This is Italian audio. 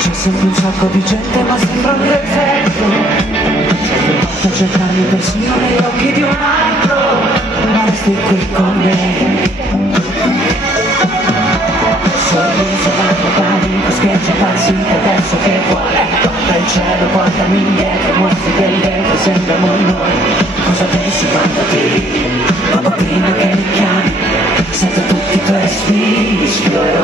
C'è sempre un sacco di gente ma sembra un defetto. Certe volte a cercarmi persino negli occhi di un altro, ma resti qui con me. Sorriso tanto panico, scherzi passi adesso che vuole. Guarda il cielo, portami indietro, mostri che lì dentro sembriamo noi. Cosa pensi quando ti, poco prima che mi chiami, sento tutti i tuoi respiri, sfioro